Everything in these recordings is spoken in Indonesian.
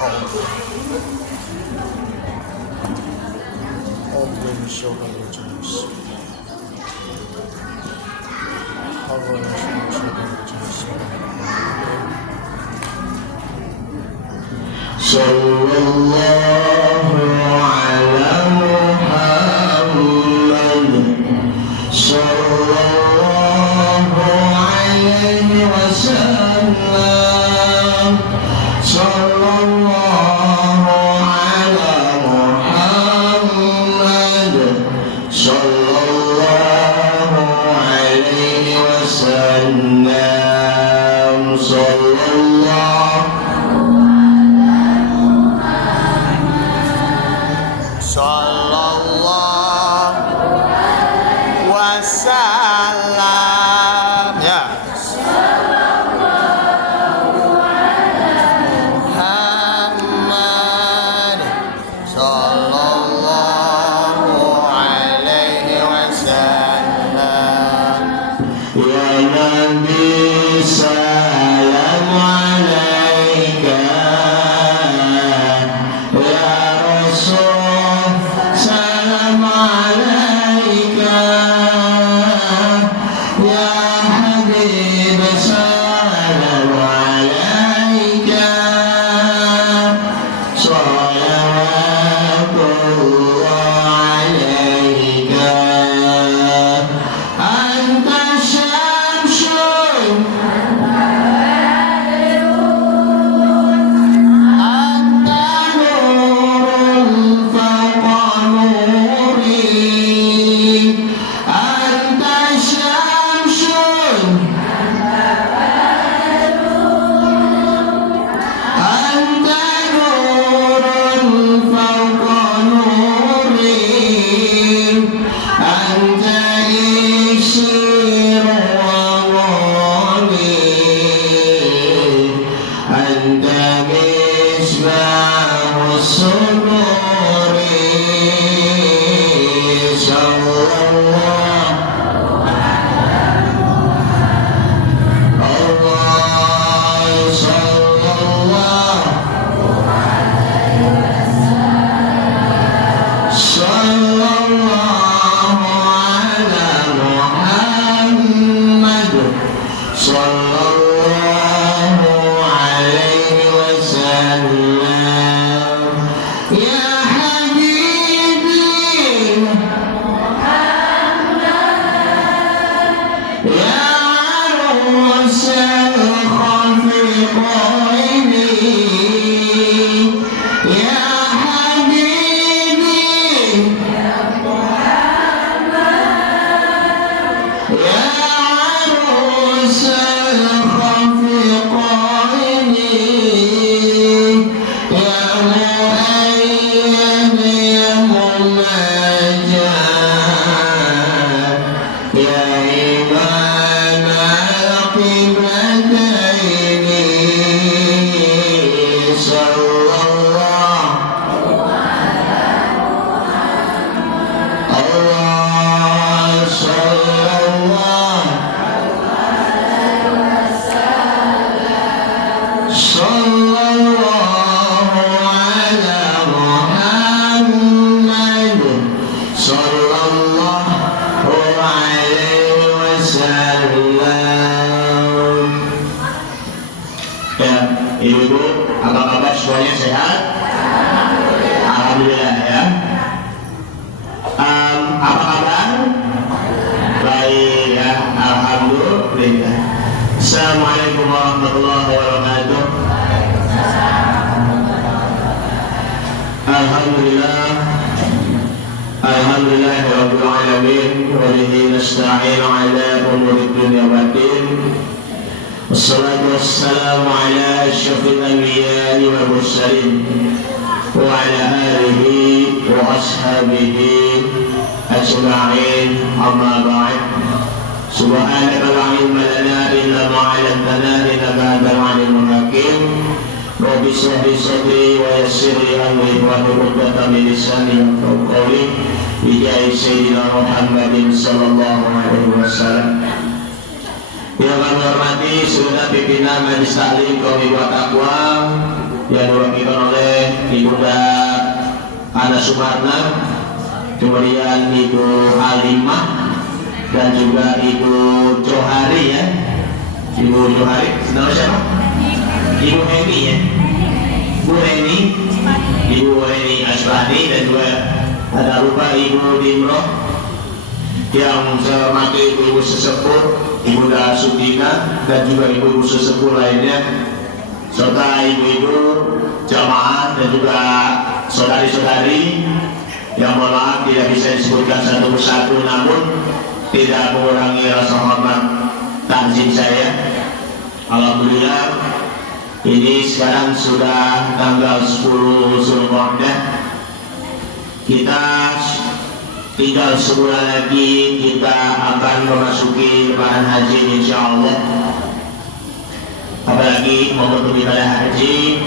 Sallallahu ala Muhammad sallallahu alaihi wasallam. Sallallahu ala Muhammad sallallahu alaihi wasallam. Sallallahu wasallam ya. Muhammad sallallahu alaihi wasallam. Ya Nabi salam alaika, ya Rasul salam alaika, ya Habib salam alaika, salawatullah alaika. Anta syamsun, anta nurun fawqa nuri, anta syamsun, anta nurun fawqa nuri, anta isir wa ghani, anta misbah suduri. Sallallahu Allah, sallallahu ala Muhammad sallallahu alaihi wasallam. Ya Habibi, ya Arusal Khafiqaini, ya Habibi, ya Arusal Khafiqaini, ya Muayyad ya Mumajjad, ya Imam al-Qiblataini. Sallallahu Allah, sallallahu ala Muhammad sallallahu alaihi wasallam. Ya, ibu-ibu, apa kabar semuanya sehat? Alhamdulillah ya. Apa kabar? Baik ya, alhamdulillah. Assalamualaikum warahmatullahi wabarakatuh. Alhamdulillah, alhamdulillah rabbil alamin, wa bihi nasta'in ala umuri dunya waddin. Wassalatu wassalamu ala asyrafil anbiya'i wal mursalin wa ala alihi wa ashabihi ajma'in. Amma ba'd. Subhanaka la ilma lana illa ma 'allamtana innaka antal 'alimul hakim. Rabbi shrah li sadri wa yassir li amri wahlul 'uqdatam min lisani yafqahu qawli. Bi jahi sayyidina Muhammadin sallallahu alaihi wasallam. Yang kami hormati seluruh pimpinan Majelis Taklim Kaum Ibu Taqwa yang diwakilkan oleh Ana Sumarna, kemudian Ibu Halimah, dan juga Ibu Johari ya. Ibu Johari, nama siapa? Ibu Heni ya. Bu Heni, Ibu Heni Asbani, dan juga ada lupa Ibu Dimroh, yang saya hormati ibu-ibu sesepuh, Ibu Da Sutina, dan juga ibu-ibu sesepuh lainnya, serta ibu-ibu jamaah dan juga saudari-saudari yang mohon maaf tidak bisa disebutkan satu persatu, namun tidak mengurangi rasa hormat takzim saya. Alhamdulillah, ini sekarang sudah tanggal 10 Zulqa'dah. Kita tinggal sebulan lagi kita akan memasuki lebaran haji insyaallah. Apalagi momentum ibadah haji,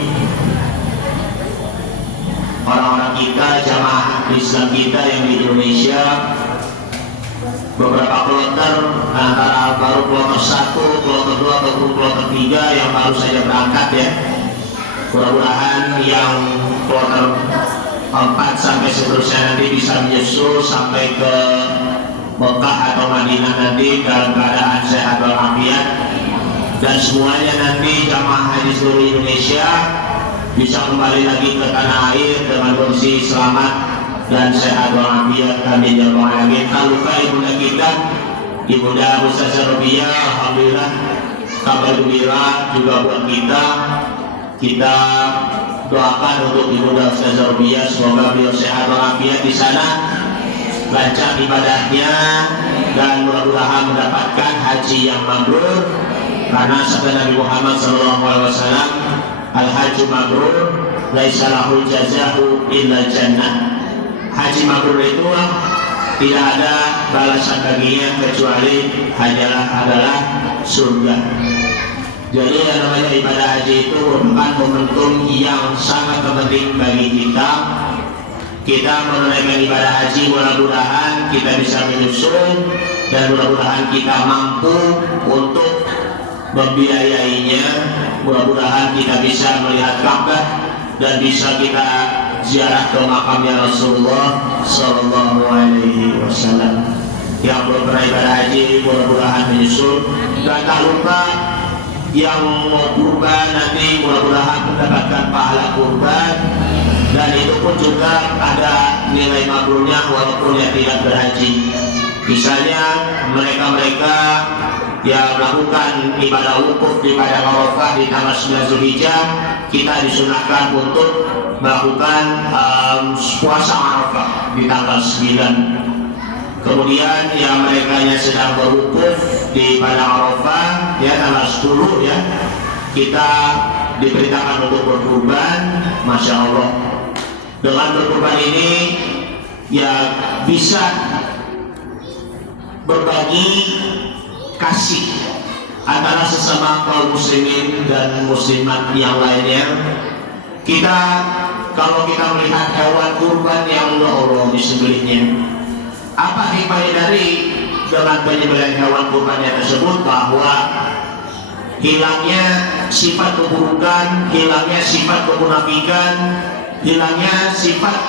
orang-orang kita, jamaah Islam kita yang di Indonesia, beberapa kloter antara baru kloter 1, kloter 2 ataupun kloter 3 yang baru saja berangkat ya. Mudah-mudahan yang kloter 4 sampai seterusnya nanti bisa menyusul sampai ke Mekah atau Madinah nanti dalam keadaan sehat walafiat, dan semuanya nanti jamaah haji seluruh Indonesia bisa kembali lagi ke tanah air dengan kondisi selamat dan sehat walafiat. Amin ya rabbal alamin. Tak lupa ibunda kita, Ibunda Ustazah Robiah, alhamdulillah kabar gembira juga buat kita. Kita doakan untuk Ibunda Ustazah Robiah, semoga beliau sehat walafiat di sana, lancar ibadahnya, dan mudah-mudahan mendapatkan haji yang mabrur. Karena sabda Nabi Muhammad SAW, al-hajju mabrur laisa lahu jazahu illa jannah. Haji mabrur itu tidak ada balasan baginya kecuali adalah surga. Jadi yang namanya ibadah haji itu merupakan momentum yang sangat penting bagi kita. Kita menunaikan ibadah haji, mudah-mudahan kita bisa menyusul dan mudah-mudahan kita mampu untuk membiayainya. Mudah-mudahan kita bisa melihat Ka'bah dan bisa kita ziarah ke makamnya Rasulullah Sallallahu Alaihi Wasallam. Yang belum pernah ibadah haji mudah-mudahan menyusul, dan tak lupa yang mau kurban nanti mudah-mudahan mendapatkan pahala kurban, dan itu pun juga ada nilai mabrurnya walaupun yang tidak berhaji. Misalnya mereka-mereka yang melakukan ibadah wukuf di Padang Arafah di tanggal 9 Zulhijjah, kita disunahkan untuk melakukan puasa Arafah di tanggal 9. Kemudian yang mereka yang sedang berwukuf di Padang Arafah ya tanggal 10 ya, kita diberitakan untuk berkurban. Masya Allah, dengan berkurban ini ya bisa berbagi kasih antara sesama kaum muslimin dan muslimat yang lainnya. Kita kalau kita melihat hewan kurban yang Allah disembelihnya, apa hikmahnya dari dengan penyembelihan hewan kurbannya tersebut? Bahwa hilangnya sifat keburukan, hilangnya sifat kemunafikan, hilangnya sifat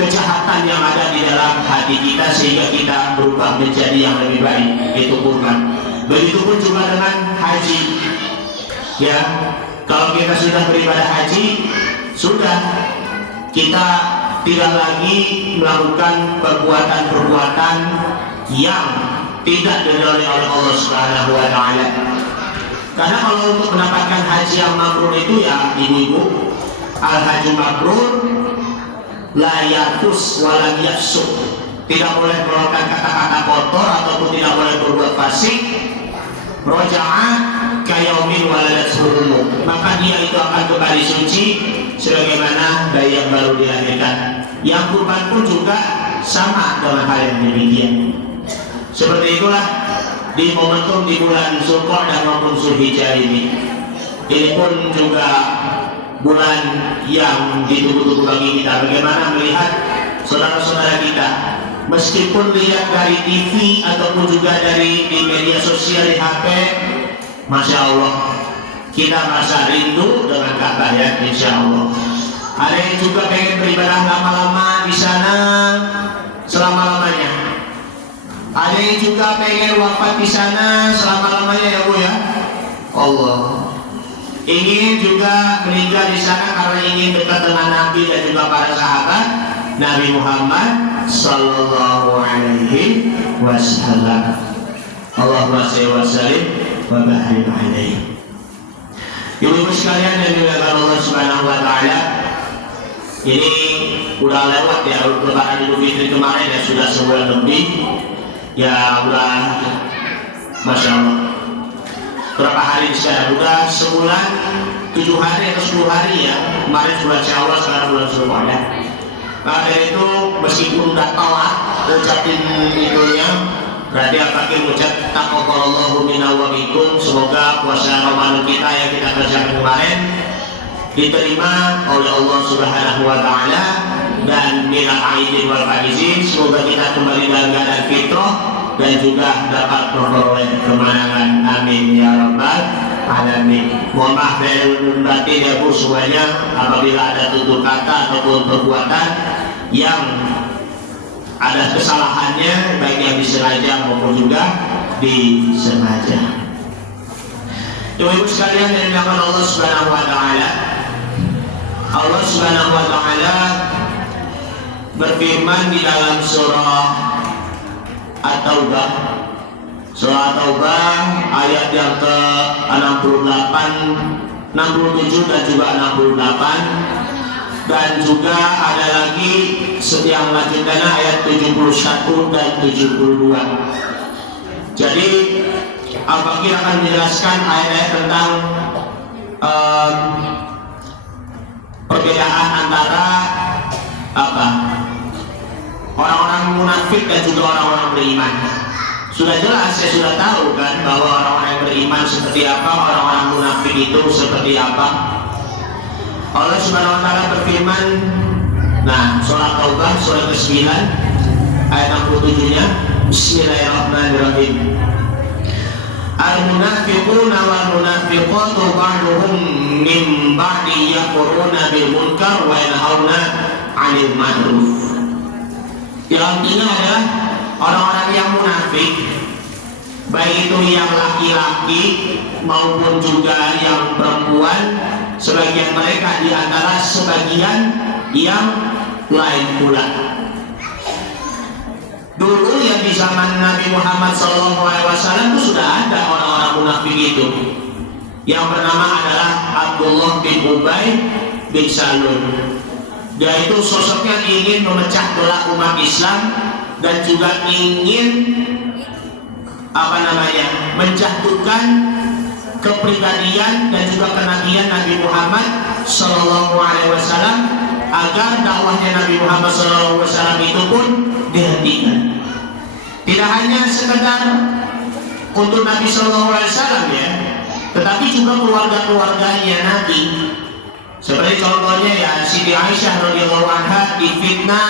kejahatan yang ada di dalam hati kita, sehingga kita berubah menjadi yang lebih baik, itu kurban. Begitupun juga dengan haji ya, kalau kita sudah beribadah haji, sudah kita tidak lagi melakukan perbuatan-perbuatan yang tidak diridhoi oleh Allah Subhanahu wa taala. Karena kalau untuk mendapatkan haji yang mabrur itu ya ibu-ibu, al-hajju mabrur la yatus wa la yafsuq, tidak boleh mengeluarkan kata-kata kotor ataupun tidak boleh berbuat fasik. Roja'a kayaumin waladatsuhu, maka dia itu akan kembali suci sebagaimana bayi yang baru dilahirkan. Yang kurban pun juga sama dengan hal yang demikian. Seperti itulah di momentum di bulan Zulqa'dah maupun Zulhijjah ini. Ini pun juga bulan yang ditunggu-tunggu bagi kita. Bagaimana melihat saudara-saudara kita, meskipun lihat dari TV ataupun juga dari di media sosial, di HP, Masya Allah, kita merasa rindu dengan Ka'bah ya, insya Allah. Ada yang juga pengen beribadah lama-lama di sana selama-lamanya. Ada yang juga pengen wafat di sana selama-lamanya ya Bu ya. Allah. Ingin juga meninggal di sana karena ingin dekat dengan Nabi dan juga para sahabat Nabi Muhammad sallallahu alaihi wasallam. Allahumma shalli wa sallim wa barik alaihi. Ibu-ibu sekalian yang dimuliakan Allah Subhanahu wa taala, ini udah lewat ya lebaran Idul Fitri kemarin ya, sudah sebulan lebih. Ya udah Masya Allah. Berapa hari sekarang? Udah sebulan 7 hari atau 10 hari ya. Kemarin bulan Syawal, sekarang bulan Zulqa'dah. Nah dari itu meskipun udah telat ucapin itunya, berarti apakah ucap taqabbalallahu minna wa minkum, semoga puasa Ramadan kita yang kita kerjakan kemarin diterima oleh Allah Subhanahu wa taala dan minal aidin wal faizin, semoga kita kembali dalam keadaan fitrah dan juga dapat memperoleh kemenangan. Amin ya rabbal alamin. Mohon maaf lahir batin ya Bu semuanya apabila ada tutur kata ataupun perbuatan yang ada kesalahannya, baik yang disengaja maupun juga disengaja. Ibu-ibu sekalian yang dimuliakan Allah Subhanahu wa taala, Allah Subhanahu wa taala berfirman di dalam surah At-Taubah, surah At-Taubah ayat yang ke-68, 67 dan juga 68, dan juga ada lagi yang lanjutannya ayat 71 dan 72. Jadi Al-Fakir akan menjelaskan ayat-ayat tentang perbedaan antara orang-orang munafik dan juga orang-orang beriman. Sudah jelas, saya sudah tahu kan bahwa orang-orang yang beriman seperti apa, orang-orang munafik itu seperti apa. Allah Subhanahu wa taala berfirman, nah surah Taubah surah ke-9 ayat 67-nya, Bismillahirrahmanirrahim. Al-munafiquna wal munafiqatu ba'duhum min ba'di ya'muruna bil munkar wa yanhauna 'anil ma'ruf. Yang artinya adalah orang-orang yang munafik, baik itu yang laki-laki maupun juga yang perempuan, sebagian mereka di antara sebagian yang lain pula. Dulu yang di zaman Nabi Muhammad SAW itu sudah ada orang-orang munafik itu. Yang bernama adalah Abdullah bin Ubay bin Salul. Dia itu sosoknya ingin memecah belah umat Islam dan juga ingin menjatuhkan kepribadian dan juga kenabian Nabi Muhammad SAW, agar dakwahnya Nabi Muhammad SAW itu pun dihentikan. Tidak hanya sekedar untuk Nabi SAW ya, tetapi juga keluarga-keluarganya Nabi. Seperti contohnya ya Siti Aisyah radhiyallahu anha difitnah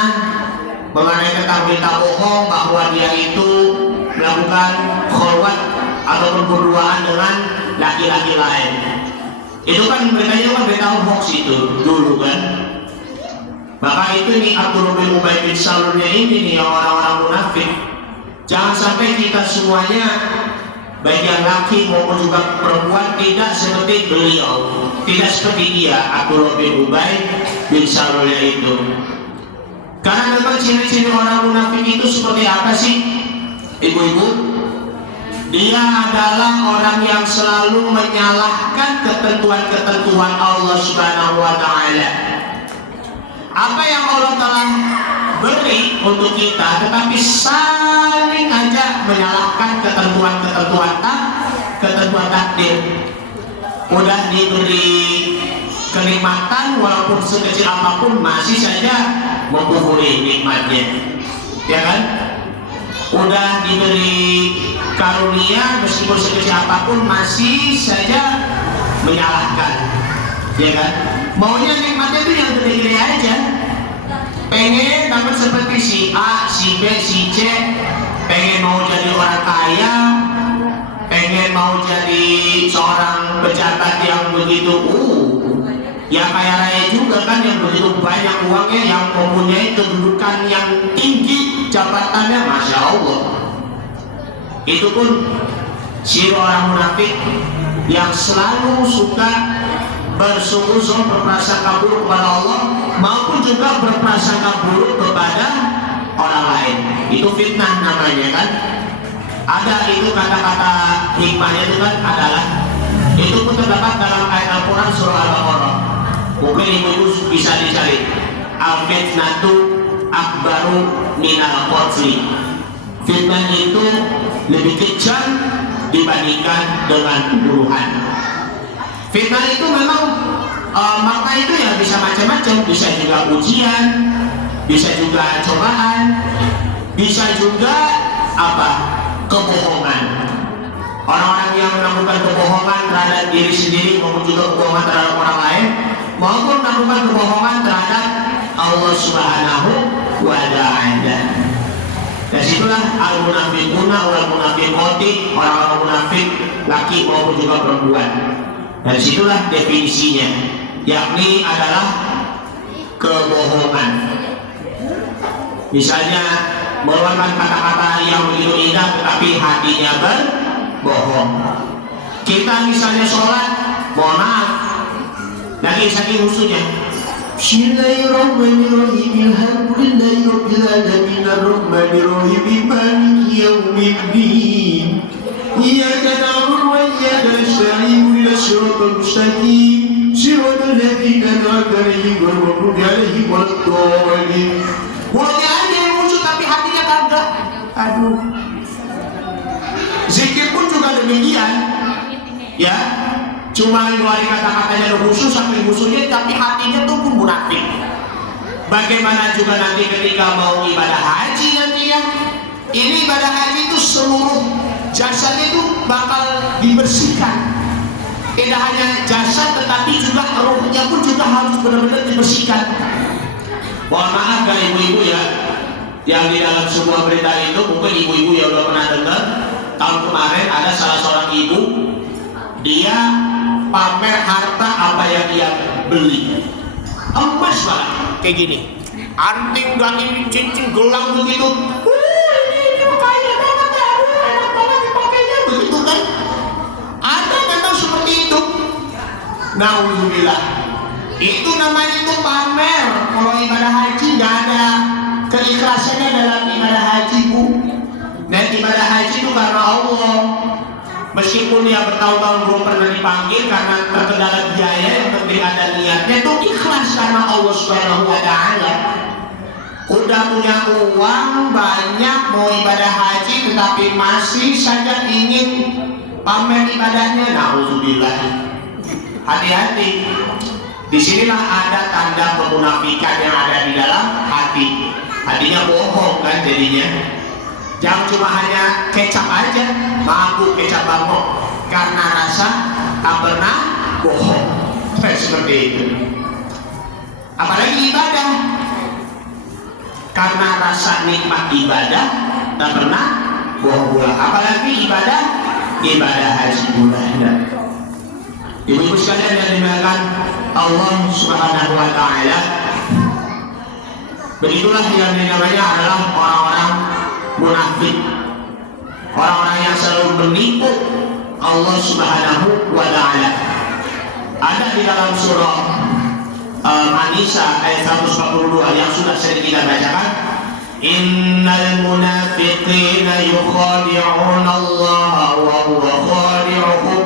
mengenai tentang berita bohong bahwa dia itu melakukan khulwat ataupun berduaan dengan laki-laki lain. Itu kan beritanya kan berita hoax itu dulu kan. Maka itu nih Abdullah bin Ubay bin Salulnya ini nih orang-orang munafik. Jangan sampai kita semuanya baik yang laki maupun juga perempuan tidak seperti beliau, tidak seperti dia Abdullah bin Ubay bin Salulnya itu. Karena memang ciri-ciri orang munafik itu seperti apa sih ibu-ibu? Dia adalah orang yang selalu menyalahkan ketentuan-ketentuan Allah Subhanahu wa taala. Apa yang Allah telah beri untuk kita, tetapi saling aja menyalahkan ketentuan takdir. Udah diberi kenikmatan walaupun sekecil apapun masih saja mengkufuri nikmatnya, ya kan? Udah diberi karunia meskipun sekecil apapun masih saja menyalahkan, ya kan? Maunya nikmatnya itu yang gede-gede aja, pengen dapat seperti si A, si B, si C, pengen mau jadi orang kaya, pengen mau jadi seorang pejabat yang begitu ya kaya raya juga kan, yang begitu banyak uangnya, yang mempunyai kedudukan yang tinggi, jabatannya, Masya Allah. Itu pun si orang munafik yang selalu suka bersungguh-sungguh berprasangka buruk kepada Allah maupun juga berprasangka buruk kepada orang lain. Itu fitnah namanya kan. Ada itu kata-kata hikmahnya itu kan adalah, itu pun terdapat dalam ayat Al-Quran surah Al-Baqarah. Mungkin ibu-ibu bisa dicari. Al-fitnatu akbaru minal qatli. Fitnah itu lebih kejam dibandingkan dengan pembunuhan. Fitnah itu memang makna itu ya bisa macam-macam, bisa juga ujian, bisa juga cobaan, bisa juga apa? Kebohongan. Orang-orang yang melakukan kebohongan terhadap diri sendiri maupun juga kebohongan terhadap orang lain, maupun melakukan kebohongan terhadap Allah Subhanahu wa Ta'ala. Dan situlah al-munafiquna wal munafiqati, orang-orang munafik laki maupun juga perempuan. Dan situlah definisinya, yakni adalah kebohongan. Misalnya mengeluarkan kata-kata yang begitu indah tetapi hatinya berbohong. Kita misalnya sholat, mohon maaf, lagi saking khususnya, Bismillahirrahmanirrahim, Alhamdulillahi Rabbil Alamin, Ar-Rahmanirrahim, Maliki Yawmiddin, Iyyaka na'budu wa iyyaka nasta'in, ihdinas siratal mustaqim, siratal ladzina an'amta 'alaihim ghairil maghdubi 'alaihim waladdallin. Mulutnya aja yang khusyuk tapi hatinya kagak. Aduh. Zikir pun juga demikian. Ya, cuma ngeluarin kata-katanya khusyuk sampai khusyuknya tapi hatinya tuh pun munafik. Bagaimana juga nanti ketika mau ibadah haji nanti ya. Ini ibadah haji itu seluruh jasadnya itu bakal dibersihkan. Tidak hanya jasad tetapi juga rohnya pun juga harus benar-benar dibersihkan. Mohon maaf kalau ibu-ibu ya, yang di dalam sebuah berita itu mungkin ibu-ibu yang udah pernah dengar, tahun kemarin ada salah seorang ibu, dia pamer harta apa yang dia beli, emas banget kayak gini, anting dan ini cincin gelang begitu, ini kaya banget ya, enak banget dipakainya begitu kan, ada memang seperti itu. Nauzubillah. Itu namanya itu pamer. Kalau ibadah haji nggak ada keikhlasannya dalam ibadah haji, Bu. Dan ibadah haji itu karena Allah. Meskipun dia bertahun-tahun belum pernah dipanggil karena terkendala biaya, yang penting ada niatnya itu ikhlas karena Allah Subhanahu wa Ta'ala. Udah punya uang banyak mau ibadah haji tetapi masih saja ingin pamer ibadahnya. Nauzubillah. Hati-hati. Disinilah ada tanda kemunafikan yang ada di dalam hati. Hatinya bohong kan jadinya. Jangan cuma hanya kecap aja, mampu kecap bangkok karena rasa tak pernah bohong. Seperti itu. Apalagi ibadah, karena rasa nikmat ibadah tak pernah bohong pula. Apalagi ibadah haji bulan. Ibu-ibu sekalian yang dimuliakan Allah Subhanahu wa Ta'ala, begitulah yang dinamanya adalah orang-orang munafik, orang-orang yang selalu menipu Allah Subhanahu wa Ta'ala. Ada di dalam surah An-Nisa ayat 142 yang sudah sering kita bacakan, innal munafiqina yukhadi'una Allah wa huwa khadi'uhum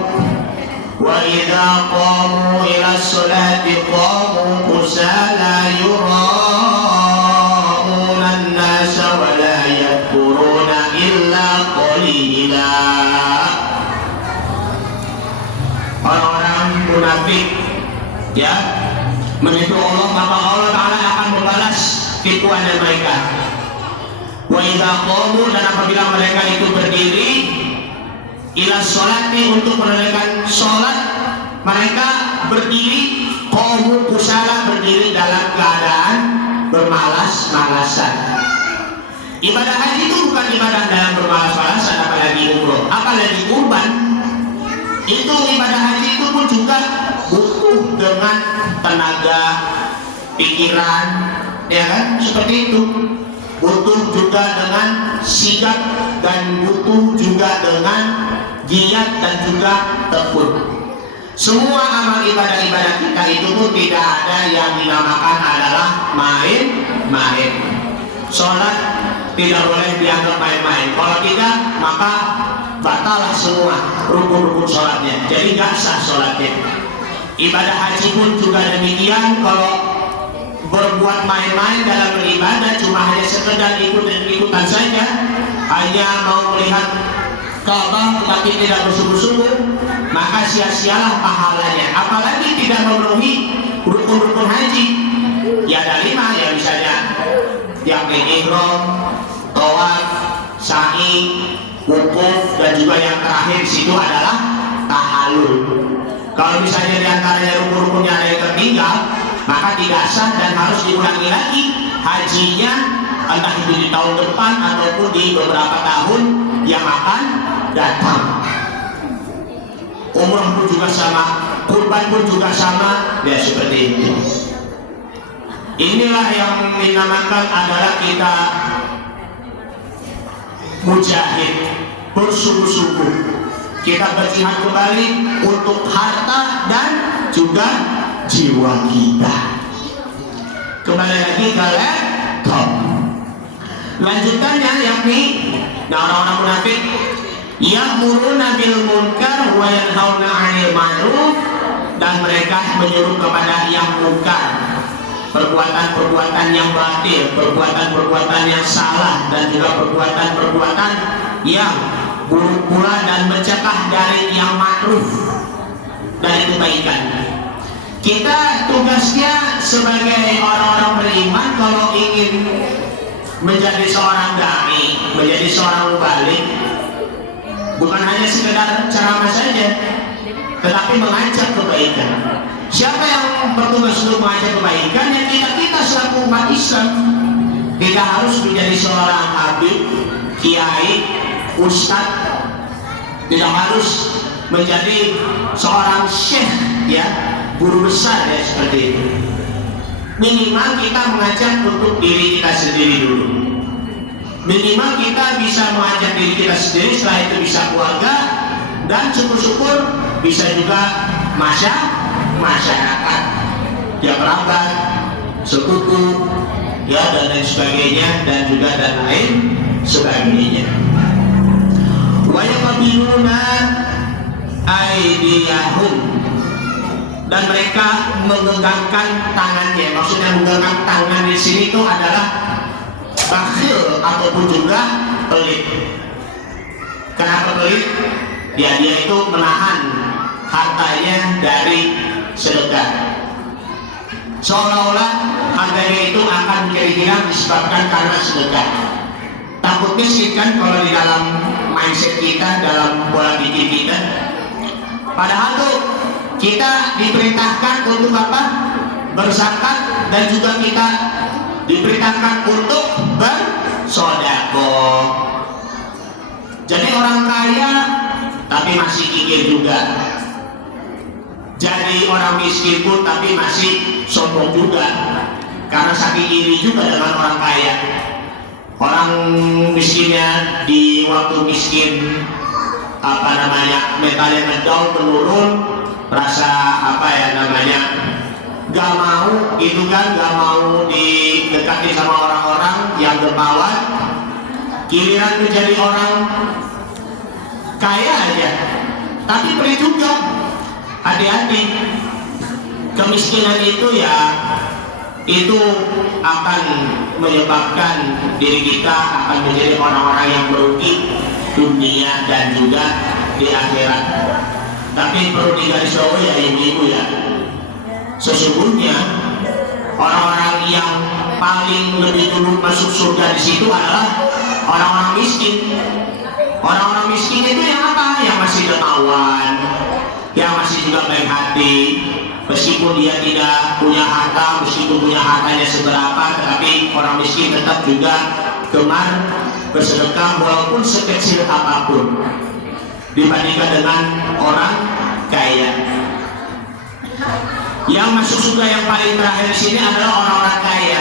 wa idza qamu ila sholati qamu kusala yura'una an-nasa wa la yadhkuruna illa qalila. Orang-orang munafik ya menipu Allah, maka Allah Ta'ala akan membalas tipuannya mereka. Wa idza qamu, dan apabila mereka itu berdiri ila sholati, untuk menunaikan sholat, mereka berdiri qamu kusala, berdiri dalam keadaan bermalas-malasan. Ibadah haji itu bukan ibadah dalam bermalas-malasan, apalagi umroh. Apa apalagi kurban. Itu ibadah haji itu pun juga butuh dengan tenaga, pikiran, ya kan, seperti itu. Butuh juga dengan sikap dan butuh juga dengan giat dan juga tekun. Semua amal ibadah-ibadah kita itu pun tidak ada yang dinamakan adalah main-main. Sholat tidak boleh dianggap main-main. Kalau tidak, maka batallah semua rukun-rukun sholatnya. Jadi gak sah sholatnya. Ibadah haji pun juga demikian. Kalau berbuat main-main dalam beribadah cuma hanya sekedar ikut-ikutan saja, hanya mau melihat Ka'bah tetapi tidak bersungguh-sungguh, maka sia-sialah pahalanya. Apalagi tidak memenuhi rukun-rukun haji. Ya ada 5 ya, misalnya yakni ihram, tawaf, sa'i, wukuf, dan juga yang terakhir di situ adalah tahallul. Kalau misalnya diantaranya rukun-rukunnya ada yang tertinggal, maka tidak sah dan harus diulangi lagi hajinya, entah itu di tahun depan ataupun di beberapa tahun yang akan datang. Umrah pun juga sama, kurban pun juga sama, ya seperti itu. Inilah yang dinamakan adalah kita mujahid, bersungguh-sungguh. Kita berjihad kembali untuk harta dan juga jiwa kita. Kembali lagi ke laptop. Lanjutannya yakni orang-orang munafik ya'muruna bil munkar wa yanhauna 'anil ma'ruf, dan mereka menyuruh kepada yang munkar, perbuatan-perbuatan yang batil, perbuatan-perbuatan yang salah, dan juga perbuatan-perbuatan yang buruk pula, dan mencegah dari yang ma'ruf, dari kebaikan. Kita tugasnya sebagai orang-orang beriman, kalau ingin menjadi seorang dai, menjadi seorang mubalik, bukan hanya sekedar ceramah saja, tetapi mengajak kebaikan. Siapa yang bertugas untuk mengajak kebaikan? Ya kita selaku umat Islam. Tidak harus menjadi seorang habib, kiai, ustadz, tidak harus menjadi seorang syekh, ya, guru besar, ya, seperti itu. Minimal kita mengajak untuk diri kita sendiri dulu. Minimal kita bisa mengajak diri kita sendiri, setelah itu bisa keluarga, dan syukur-syukur bisa juga masyarakat, ya, kerabat, sekutu, ya, dan lain sebagainya, dan juga dan lain sebagainya. Wa yaqbiluna aydiyahum, dan mereka menggenggamkan tangannya. Maksudnya menggenggam tangan di sini itu adalah bakhil ataupun juga pelit. Kenapa pelit? Ya, dia itu menahan hartanya dari sedekah. Seolah-olah hartanya itu akan kira-kira disebabkan karena sedekah. Takut miskin kan kalau di dalam mindset kita, dalam pola pikir kita. Padahal tuh kita diperintahkan untuk apa? Berzakat, dan juga kita diperintahkan untuk bersedekah. Jadi orang kaya tapi masih kikir juga. Jadi orang miskin pun tapi masih sombong juga, karena saking iri juga dengan orang kaya. Orang miskinnya di waktu miskin, apa namanya, mentalnya ngedown, menurun, rasa apa ya namanya, gak mau gitu kan, gak mau didekati sama orang-orang yang dermawan. Giliran menjadi orang kaya aja tapi pelit juga. Hati-hati, kemiskinan itu ya, itu akan menyebabkan diri kita akan menjadi orang-orang yang merugi dunia dan juga di akhirat. Tapi perlu digarisbawahi ya ibu-ibu ya, sesungguhnya orang-orang yang paling lebih dulu masuk surga di situ adalah orang-orang miskin. Orang-orang miskin itu yang apa? Yang masih dermawan, yang masih juga baik hati, meskipun dia tidak punya harta, meskipun punya hartanya seberapa, tetapi orang miskin tetap juga gemar bersedekah walaupun sekecil apapun. dibandingkan dengan orang kaya. Yang masuk surga yang paling terakhir di sini adalah orang-orang kaya.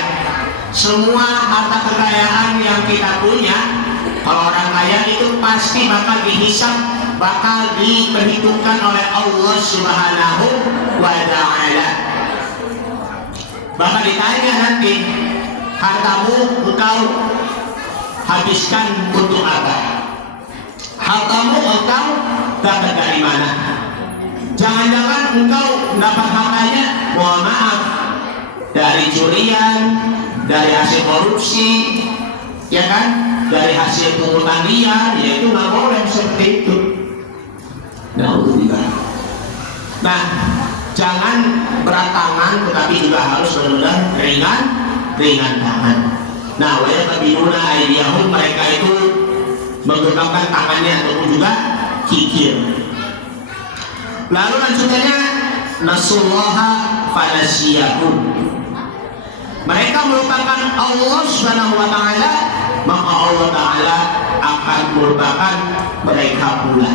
Semua harta kekayaan yang kita punya, kalau orang kaya itu pasti bakal dihisab, bakal diperhitungkan oleh Allah Subhanahu wa Ta'ala. Bakal ditanya nanti, hartamu engkau habiskan untuk apa? Hartamu engkau dapat dari mana? Jangan-jangan engkau dapat hartanya, mohon maaf, dari curian, dari hasil korupsi, ya kan? Dari hasil pungutan liar, ya itu nggak boleh seperti itu. Nah, jangan berat tangan, tetapi juga harus benar-benar ringan tangan. Nah, wa yaqbiduna aydiyahum, mereka itu menggenggamkan tangannya ataupun juga kikir. Lalu lanjutannya, nasullaha fanasiyahum, mereka melupakan Allah Subhanahu wa Ta'ala, maka Allah Ta'ala akan melupakan mereka pula.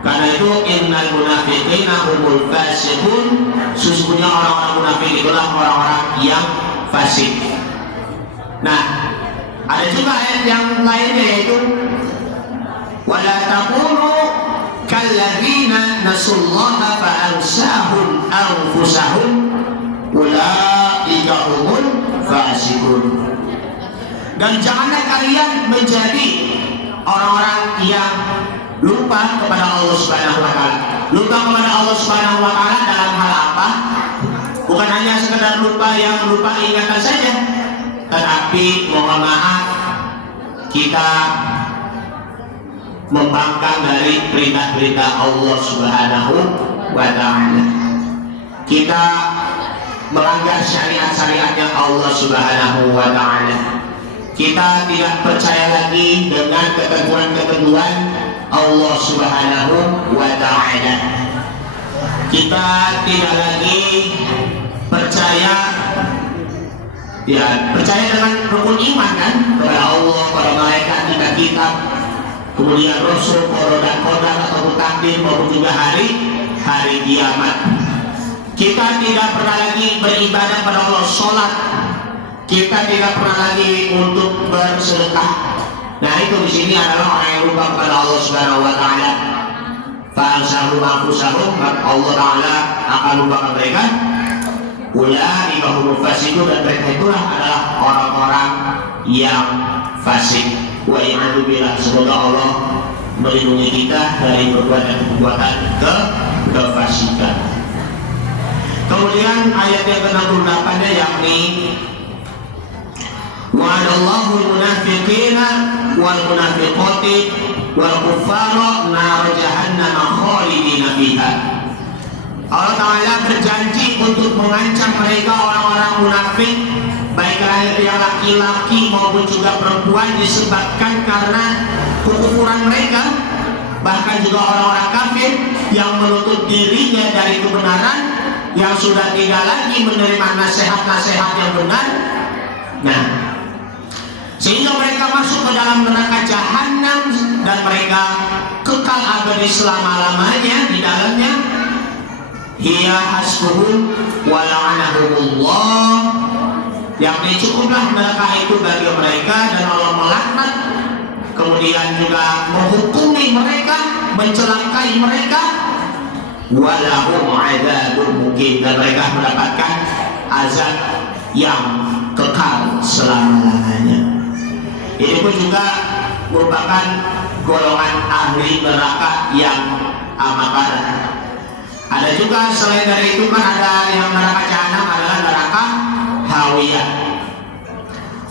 Karena itu innal munafiqina humul fasiqun, sesungguhnya orang-orang munafik itulah orang-orang yang fasik. Nah, ada juga ayat yang lainnya, yaitu wala taqulu kalladzina nasullaha fa'ansahum anfusahum ulaika humul fasiqun. Dan janganlah kalian menjadi orang-orang yang lupa kepada Allah Subhanahu wa Ta'ala. Lupa kepada Allah Subhanahu wa Ta'ala dalam hal apa? Bukan hanya sekedar lupa yang lupa ingatan saja, tetapi mohon maaf, kita membangkang dari perintah-perintah Allah Subhanahu wa Ta'ala. Kita melanggar syariat-syariatnya Allah Subhanahu wa Ta'ala. Kita tidak percaya lagi dengan ketentuan-ketentuan Allah Subhanahu wa Ta'ala. Kita tidak lagi percaya dengan rukun iman kan, kepada Allah, kepada malaikat, kitab, kemudian Rasul, qadar atau takdir, maupun juga hari kiamat. Kita tidak pernah lagi beribadah pada Allah, sholat. Kita tidak pernah lagi untuk bersedekah. Nah, itu di sini adalah orang yang lupa kepada Allah Subhanahu wa Ta'ala. Fa'ansahum anfusahum, Allah Ta'ala akan lupakan mereka. Ulaika humul fasiqun, dan mereka itulah adalah orang-orang yang fasik. Wa a'udzu billah, semoga Allah melindungi kita dari perbuatan kefasikan. Kemudian ayat yang ke-68 yakni wa'adallahu al-munafiqina wal munafiqati wal kuffara nar jahannam khalidina fiha. Allah Ta'ala berjanji untuk mengancam mereka orang-orang munafik, baik yang laki-laki maupun juga perempuan, disebabkan karena kekufuran mereka. Bahkan juga orang-orang kafir yang menutup dirinya dari kebenaran, yang sudah tidak lagi menerima nasihat-nasihat yang benar. Nah, sehingga mereka masuk ke dalam neraka jahanam dan mereka kekal abadi selama-lamanya di dalamnya. Hiya hasbuhum wa la'anahumullah, yakni cukuplah neraka itu bagi mereka dan Allah melaknat, kemudian juga menghukumi mereka, mencelakai mereka. Walahum adzabun muqim, dan mereka mendapatkan azab yang kekal selama-lamanya. Ini pun juga merupakan golongan ahli neraka yang amat parah. Ada juga selain dari itu kan ada yang neraka jahanam adalah neraka hawiyah.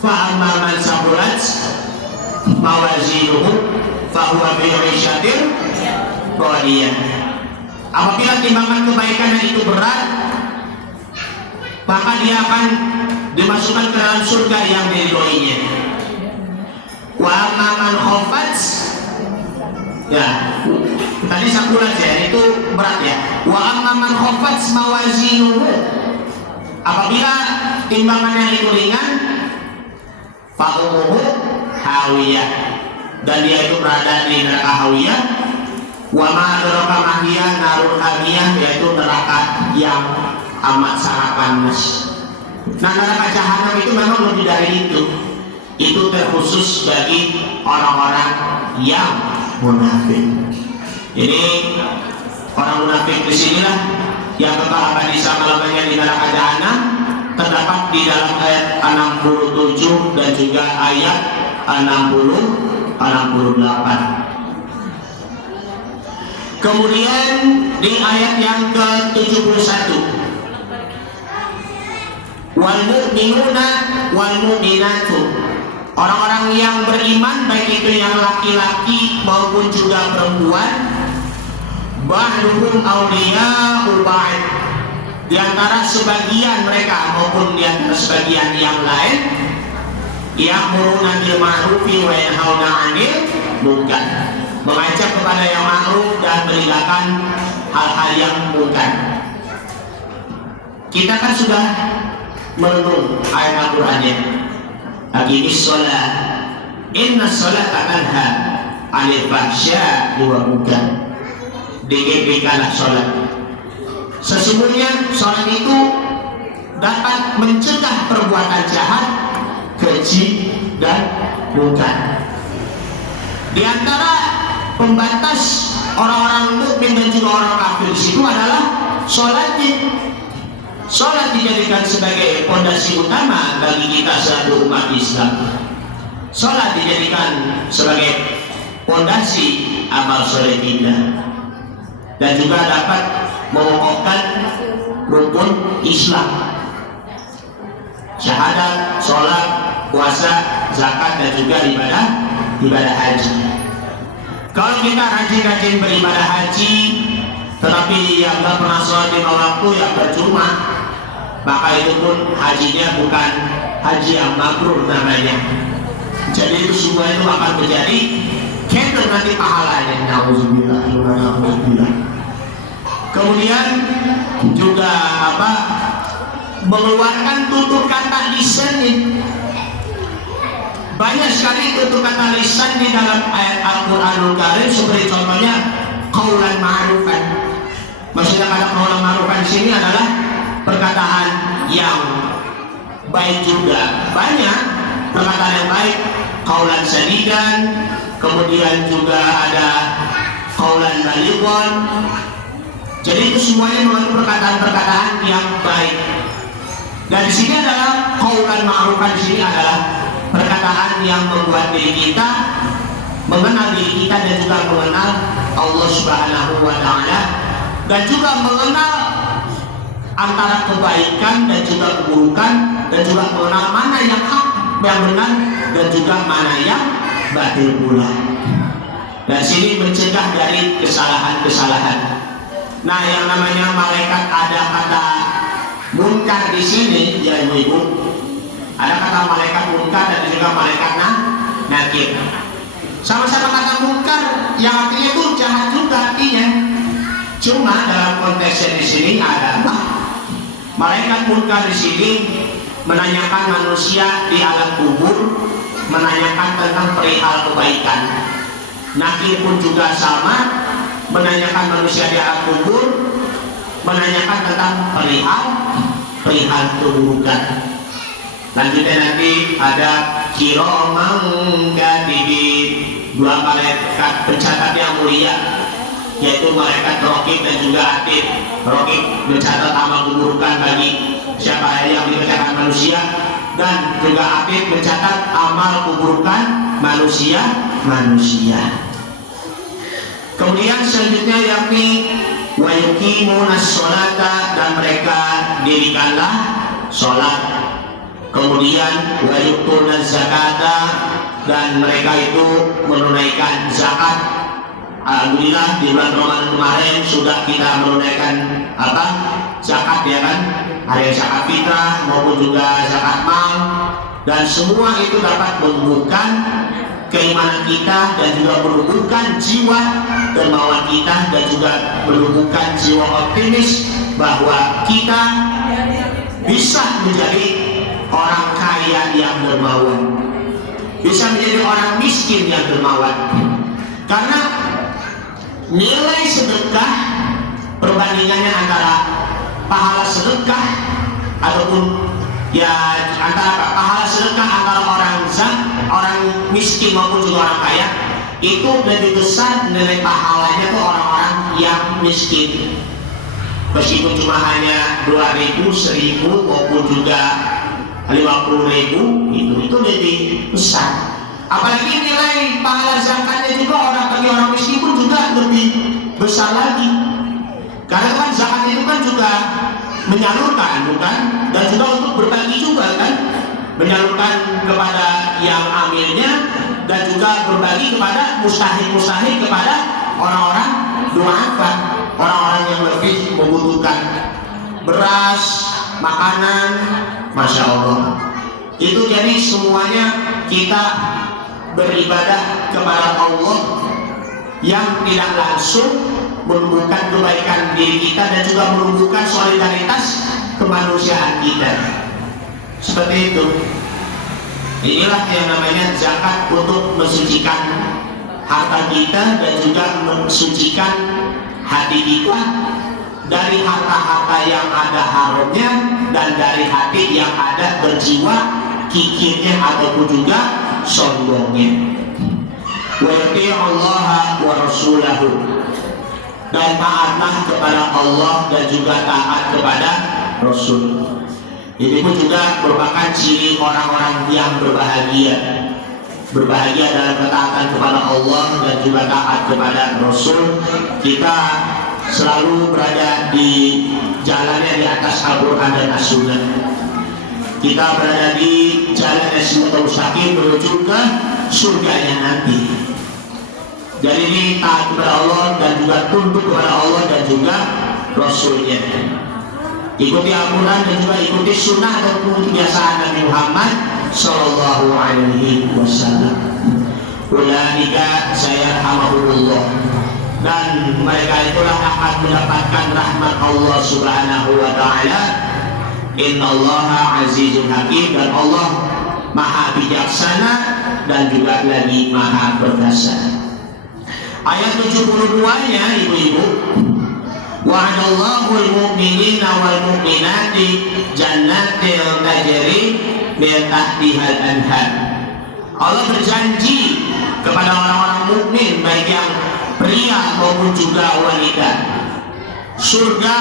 Fa amma man sabulat mawazinuhu fa huwa fi 'ishatin radiyah. Apabila timbangan kebaikannya itu berat, maka dia akan dimasukkan ke dalam surga yang diridhoinya. Wa amma man khafat, ya tadi sakulat ya, itu berat ya. Wa amma man khafat mawazinuhu, apabila timbangannya itu ringan, fa ummuhu hawiyah, dan dia itu berada di neraka hawiyah. Wa ma adraka ma hiya narul hamiyah, yaitu neraka yang amat sangat panas. Nah, neraka jahanam itu memang lebih dari itu. Itu terkhusus bagi orang-orang yang munafik. Ini orang munafik di sinilah yang kekal abadi selama-lamanya di neraka jahanam, terdapat di dalam ayat 67 dan juga ayat 68. Kemudian di ayat yang ke-71, wal mu'minuna wal mu'minatu, orang-orang yang beriman baik itu yang laki-laki maupun juga perempuan, ba'duhum awliya'u ba'd, di antara sebagian mereka maupun di antara sebagian yang lain, ya'muruna bil ma'rufi wa yanhauna 'anil munkar, mengajak kepada yang ma'ruf dan meninggalkan hal-hal yang munkar. Kita kan sudah merenung ayat Al-Qur'annya. Aqimis shalah, inna sholata tanha 'anil fahsya'i wal munkar. Dikirikanlah sholat. Sesungguhnya sholat itu dapat mencegah perbuatan jahat, keji, dan munkar. Di antara pembatas orang-orang mukmin dan juga orang kafir itu adalah sholatnya. Sholat dijadikan sebagai fondasi utama bagi kita selaku umat Islam. Sholat dijadikan sebagai fondasi amal soleh kita, dan juga dapat mengokohkan rukun Islam: syahadat, sholat, puasa, zakat, dan juga ibadah haji. Kalau kita rajin-rajin beribadah haji, tetapi yang tak pernah sholat lima waktu, yang percuma, maka itu pun hajinya bukan haji yang mabrur namanya. Jadi itu semua itu akan menjadi keder nanti pahalanya. Nauzubillah. Kemudian juga mengeluarkan tutur kata lisan. Banyak sekali tutur kata lisan di dalam ayat Al-Qur'anul Karim, seperti contohnya qaulan ma'rufan. Maksudnya kata qaulan ma'rufan di sini adalah perkataan yang baik juga. Banyak perkataan yang baik, qaulan sadidan, kemudian juga ada qaulan balighon. Jadi itu semuanya mengandung perkataan-perkataan yang baik. Dan di sini adalah qaulan ma'rufan, di sini adalah perkataan yang membuat diri kita mengenal diri kita dan juga mengenal Allah Subhanahu wa Ta'ala, dan juga mengenal antara kebaikan dan juga keburukan, dan juga mengenal mana yang hak, yang benar, dan juga mana yang batil pula. Dan sini mencegah dari kesalahan-kesalahan. Nah, yang namanya malaikat, ada kata munkar di sini, ya ibu-ibu. Ada kata malaikat munkar dan juga malaikat nakir. Sama-sama kata munkar yang artinya itu jahat juga artinya. Cuma dalam konteksnya di sini adalah malaikat munkar di sini menanyakan manusia di alam kubur, menanyakan tentang perihal kebaikan. Nakir pun juga sama, menanyakan manusia di alam kubur, menanyakan tentang perihal keburukan. Lanjutnya nanti ada kiroman katibin, dua malaikat pencatat yang mulia, yaitu malaikat raqib dan juga atid. Raqib mencatat amal keburukan bagi siapa yang dikerjakan manusia, dan juga atid mencatat amal keburukan manusia. Kemudian selanjutnya yakni wa yuqimunas sholata, dan mereka dirikanlah sholat. Kemudian wa yu'tunaz zakata, dan mereka itu menunaikan zakat. Alhamdulillah di bulan Ramadan kemarin sudah kita menunaikan zakat, ya kan? Ada zakat fitrah maupun juga zakat mal, dan semua itu dapat menumbuhkan keimanan kita dan juga menumbuhkan jiwa dermawan kita, dan juga menumbuhkan jiwa optimis bahwa kita bisa menjadi orang kaya yang dermawan. bisa menjadi orang miskin yang dermawan. Karena nilai sedekah perbandingannya antara pahala sedekah ataupun ya antara pahala sedekah antara orang miskin maupun juga orang kaya itu lebih besar nilai pahalanya tuh orang-orang yang miskin. Meskipun cuma hanya 2.000, 1.000 maupun juga 50.000 itu lebih besar. Apalagi nilai pahala zakatnya juga bagi orang miskin pun juga lebih besar lagi. Karena kan zakat itu kan juga menyalurkan, bukan? Dan juga untuk berbagi juga kan, menyalurkan kepada yang amilnya dan juga berbagi kepada mustahik kepada orang-orang duafa, orang-orang yang lebih membutuhkan beras, makanan, masya Allah. Itu jadi semuanya kita beribadah kepada Allah yang tidak langsung menumbuhkan kebaikan diri kita dan juga menumbuhkan solidaritas kemanusiaan kita. Seperti itu. Inilah yang namanya zakat, untuk mensucikan harta kita dan juga mensucikan hati kita dari harta-harta yang ada haramnya dan dari hati yang ada berjiwa kikirnya ataupun juga sombongnya. Wa Allah wa rasulahu, dan taatlah kepada Allah dan juga taat kepada Rasul. Ini pun juga merupakan ciri orang-orang yang berbahagia. Berbahagia dalam ketaatan kepada Allah dan juga taat kepada Rasul. Kita selalu berada di jalannya di atas Al-Quran dan As-Sunnah. Kita berada di jalan yang mustaqim menuju ke surganya nanti. Jadi ini taat kepada Allah dan juga tunduk kepada Allah dan juga Rasulnya. Ikuti Al-Quran dan juga ikuti sunnah dan kebiasaan Nabi Muhammad Sallallahu Alaihi Wasallam. Ulaika sayarhamuhullah, dan mereka itulah akan mendapatkan rahmat Allah Subhanahu Wa Taala. Innallaha azizun hakim, dan Allah maha bijaksana dan juga lagi maha perkasa. Ayat 72-nya ibu-ibu, wa'adallahu al-mu'minina wal-mu'minati jannatin tajri min tahtihal anhar. Allah berjanji kepada orang-orang mukmin, baik yang pria maupun juga wanita, surga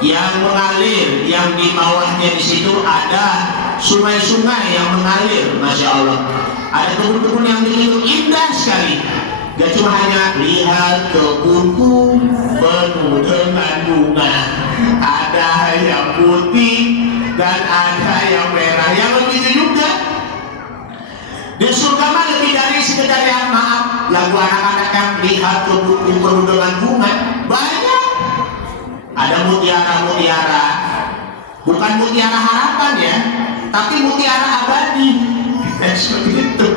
yang mengalir, yang di bawahnya di situ ada sungai-sungai yang mengalir, masya Allah. Ada kebun-kebun yang begitu indah sekali. Gak cuma hanya lihat kebunku penuh dengan bunga, ada yang putih dan ada yang merah, yang begitu juga. Di surga mah lebih dari sekedar yang maaf lagu anak-anak yang lihat kebunku penuh dengan bunga, banyak. Ada mutiara-mutiara, bukan mutiara harapan ya, tapi mutiara abadi. Seperti itu.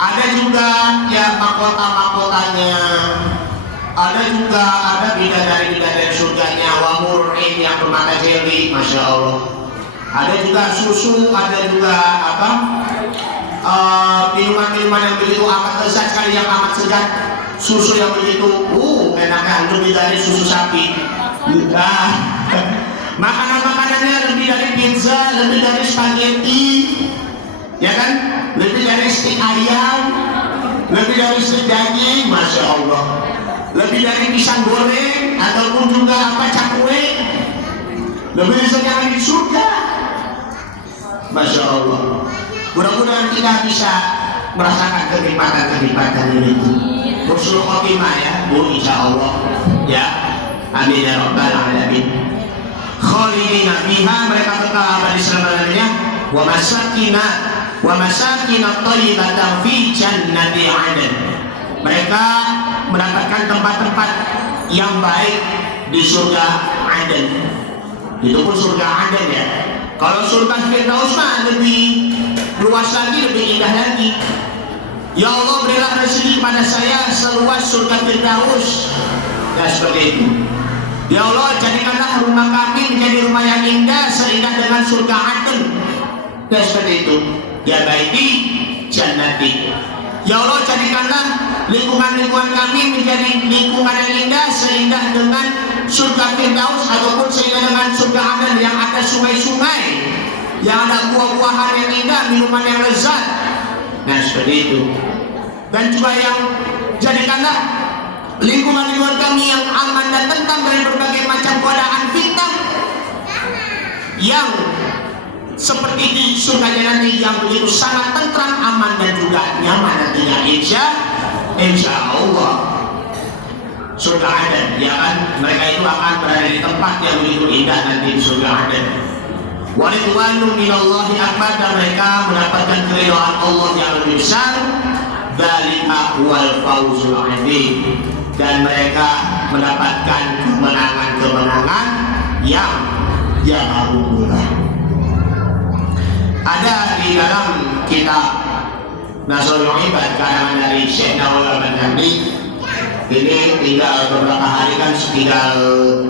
Ada juga ya mahkota-mahkotanya, ada juga ada bidadari-bidadari surganya, wamur'in yang bermata jeli, masya Allah. Ada juga susu, ada juga apa minuman-minuman yang begitu amat lezat sekali, yang amat segar. Susu yang begitu enaknya lebih dari susu sapi. Makanan-makanannya lebih dari pizza, lebih dari spaghetti, ya kan, lebih dari stik ayam, lebih dari stik daging, masya Allah, lebih dari pisang goreng ataupun juga apa cakwe, lebih dari di surga, masya Allah. Mudah-mudahan kita bisa merasakan kenikmatan ini. Husnul khotimah ya Bu, insya Allah ya, amin ya rabbal alamin. Khalidina fiha, mereka kekal abadi selama-lamanya. Wa masakin thayyibatan fi jannati 'adn, mereka mendapatkan tempat-tempat yang baik di surga Aden. Itu pun surga Aden ya. Kalau surga Firdaus mah lebih luas lagi, lebih indah lagi. Ya Allah, berilah rezeki kepada saya seluas surga Firdaus. Ya seperti itu. Ya Allah, jadikanlah rumah kami menjadi rumah yang indah, seindah dengan surga Aden. Ya seperti itu. ya baiti jannati. Ya Allah, jadikanlah lingkungan-lingkungan kami menjadi lingkungan yang indah, seindah dengan surga Firdaus ataupun seindah dengan surga Aden yang ada sungai-sungai, yang ada buah-buahan yang indah, minuman yang lezat. Nah, seperti itu. Dan juga yang jadikanlah lingkungan-lingkungan kami yang aman dan tentram dari berbagai macam godaan fitnah, yang seperti di surganya nanti yang begitu sangat tentram, aman dan juga nyaman nantinya, insya Allah. Surga Aden, ya kan, mereka itu akan berada di tempat yang begitu indah nanti di surga Aden. Wa ridwanun minallahi akbar, dan mereka mendapatkan keridhaan Allah yang lebih besar. Dzalika huwal fawzul adzim, dan mereka mendapatkan kemenangan-kemenangan yang agung. Ada di dalam kitab Nasrul Ibad karangan dari Syekh Nawal Al-Bandari. Ini tinggal beberapa hari, kan tinggal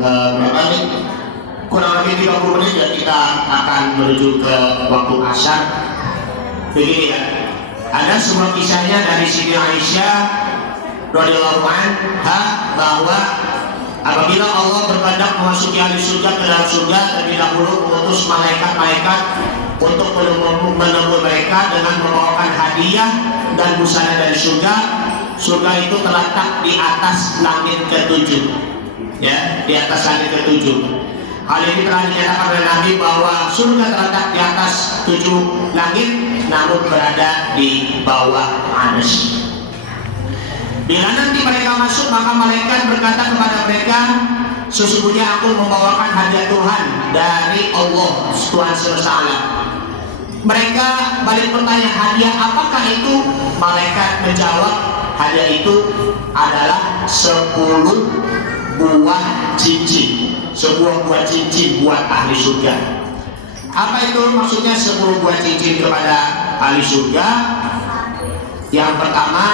berapa nih? Kurang lebih 30 menit ya, kita akan menuju ke waktu asar. Begini ya, ada sebuah kisahnya dari Siti Aisyah radhiyallahu anha, bahwa apabila Allah berkehendak memasuki ahli surga ke dalam surga, terlebih dahulu mengutus malaikat-malaikat untuk menemui mereka dengan membawakan hadiah dan busana dari surga. Surga itu terletak di atas langit ke-7, ya, di atas langit ke-7. Hal ini telah dinyatakan oleh Nabi bahwa surga terletak di atas 7 langit, namun berada di bawah arsy. Bila nanti mereka masuk, maka malaikat berkata kepada mereka, sesungguhnya aku membawakan hadiah Tuhan dari Allah, Tuhan semesta alam. Mereka balik bertanya, hadiah apakah itu? Malaikat menjawab, hadiah itu adalah 10 buah cincin, sebuah buah cincin buat ahli surga. Apa itu maksudnya 10 buah cincin kepada ahli surga? Yang pertama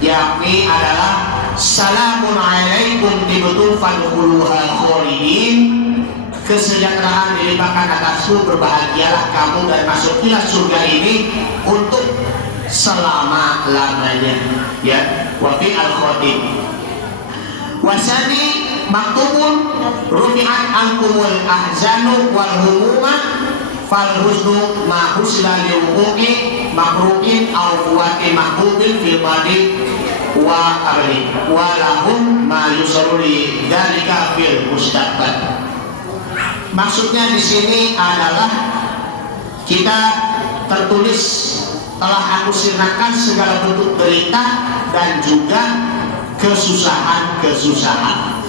yakni adalah salamun alaikum tibtum fadkhuluha khalidin, kesejahteraan dilimpahkan atasmu, berbahagialah kamu dan masukilah surga ini untuk selama-lamanya, ya. Wa fi al-khatib wasani maktubun rufi'at ankumul ahzanu wal humuma fal husnu ma husla liwuqi makruhin aw fuwati mahbubin fil madi wa abadi wa lahum ma yusaru li dzalika fil mustaqbal. Maksudnya di sini adalah kita tertulis telah aku sirnakan segala bentuk derita dan juga kesusahan-kesusahan.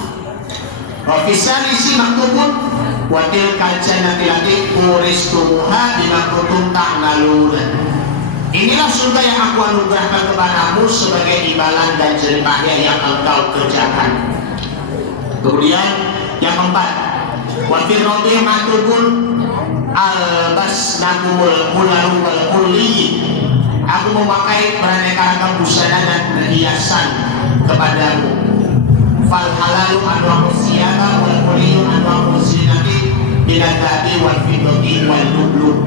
Ofisal isi maktubun watil kajanati lati uristumuha bima kuntum ta'malun. Inilah surga yang aku anugerahkan kepadamu sebagai imbalan dan jerih payah yang engkau kerjakan. Kemudian yang keempat, wafir roti maktubun albasnakumul hulalu wal kulli. Aku memakai beraneka ragam busana dan perhiasan kepadamu. Fal halalu anwa'u siyaba wal kulliyu anwa'u zinati minal dhahabi wal fiddati wal lu'lu'.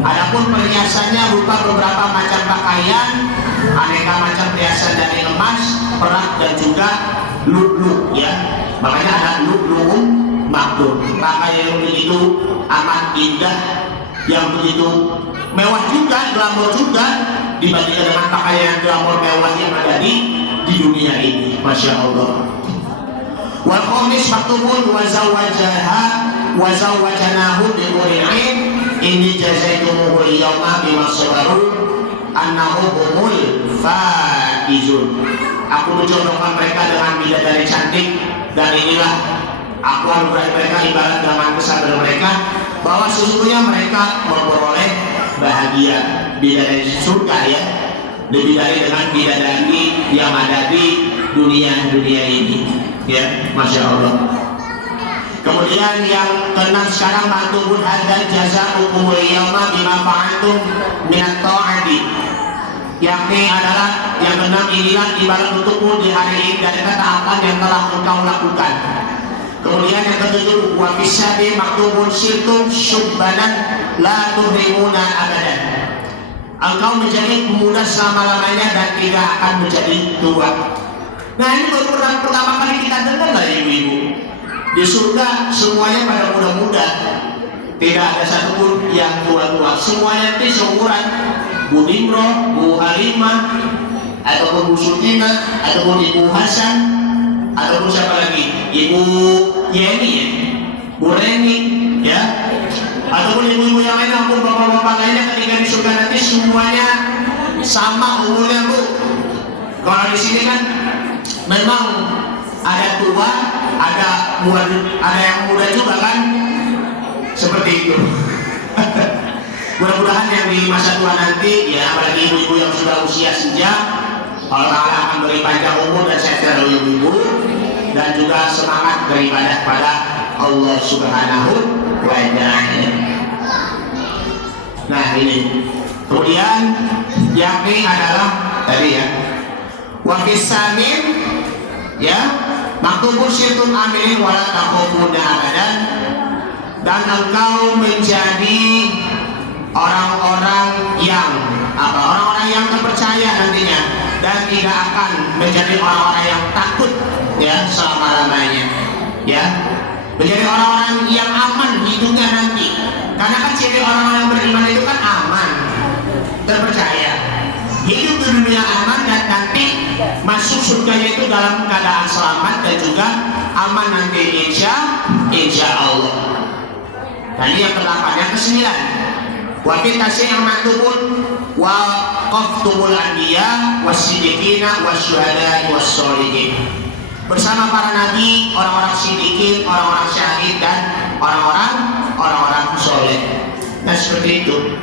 Adapun perhiasannya berupa beberapa macam pakaian, aneka macam perhiasan dari emas, perak dan juga lu'lu', ya. Makanya ada lu'lu'um maktub. Pakaian yang begitu amat indah, yang begitu mewah juga, glamor juga dibandingkan dengan pakaian glamor mewah yang ada di dunia ini. Masya Allah. Wal khamis maktubun wa zawwajanahu bi qur'in inni jazaitumuhu al-yawma bima sabaru annahu humul faizun. Aku menjodohkan mereka dengan bidadari cantik, dan inilah aku anugerah mereka ibarat dengan kesabaran mereka, bahwa sesungguhnya mereka memperoleh bahagia, bidadari surga, ya, lebih dari dengan bidadari yang ada di dunia ini, ya. Masya Allah. Kemudian yang keenam sekarang maktubun hadza jazaa'ukumul yawma bima fa'altum minat ta'ati, yakni adalah yang keenam, inilah imbalan untukmu di hari ini dari ketaatan yang telah engkau lakukan. Kemudian yang ketujuh, wa fisabi maktubun syirtum syubbanan la tuhrimuna abadan. Engkau menjadi pemuda selama-lamanya dan tidak akan menjadi tua. Nah, ini baru pertama kali kita dengar dari ibu-ibu. Di surga semuanya pada muda-muda, tidak ada satupun yang tua-tua. Semuanya nanti seumuran. Bu Dimro, Bu Halimah, ataupun Bu Sutina, ataupun Ibu Hasan, ataupun siapa lagi? Ibu Yeni, ya? Bu Reni, ya, ataupun ibu-ibu yang lain, ataupun bapak-bapak lainnya ketika di surga nanti semuanya sama umurnya, Bu. Kalau di sini kan memang ada tua, ada muda, ada yang muda juga kan, seperti itu. Mudah-mudahan yang di masa tua nanti, ya, apalagi ibu-ibu yang sudah usia senja, Allah Ta'ala akan beri panjang umur dan sehat dari ibu-ibu, dan juga semangat beribadah pada Allah Subhanahu wa Ta'ala. Nah, ini kemudian yakni adalah tadi, ya, wa fisamin, ya, maktubun syirkun amilin wala takhufuna abadan, dan engkau menjadi orang-orang yang orang-orang yang terpercaya nantinya, dan tidak akan menjadi orang-orang yang takut, ya, selama-lamanya, ya, menjadi orang-orang yang aman hidupnya nanti. Karena kan ciri orang-orang yang beriman itu kan aman, terpercaya, hidup di dunia aman, dan nanti masuk surganya itu dalam keadaan selamat dan juga aman nanti, insya Allah. Nah, ini yang ke-8. Yang ke-9, wa fi tasyi'in maktubun wa qaftumul anbiya wasiddiqina wasyuhada'i wassolihin. Bersama para nabi, orang-orang siddiqin, orang-orang syahid, dan orang-orang soleh. Nah, seperti itu.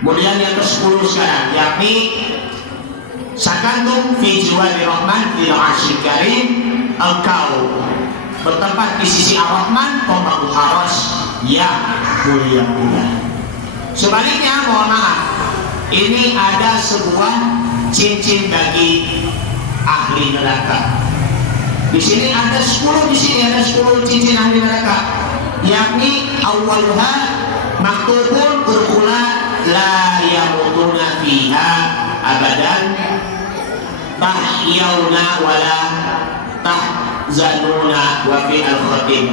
Kemudian yang ke-10 sekarang, yakni sakantum fi jiwari rahman fil arsyil karim, engkau bertempat di sisi Ar-Rahman, Pemangku Aras yang mulia-mulia. Sebaliknya, mohon maaf, ini ada sebuah cincin bagi ahli neraka. Di sini ada 10, di sini ada 10 cincin ahli neraka, yakni awwaluha maktubun urkula la yamutuna fiha abadan tahyauna wala tahzanuna wa fi al-khatim.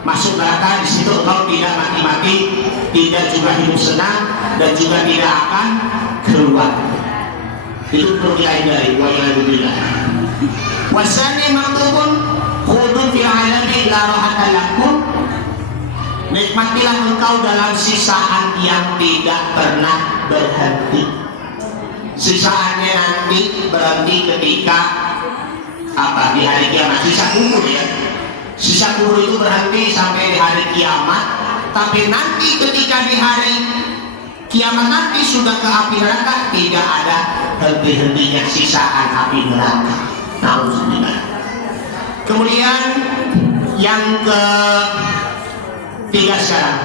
Masuk neraka, di situ engkau tidak mati-mati, tidak juga hidup senang, dan juga tidak akan keluar. Itu perlu kita hindari. Wa iyadzubillah. Wasani maktubun khudun fi alami la rahata lakum, nikmatilah engkau dalam sisaan yang tidak pernah berhenti. Sisaannya nanti berhenti ketika apa? Di hari kiamat. Sisa kubur, ya. Sisa kubur itu berhenti sampai di hari kiamat. Tapi nanti ketika di hari kiamat nanti sudah ke api neraka, tidak ada henti-hentinya sisaan api neraka. Nauzubillah. Kemudian yang ke-3 sekarang,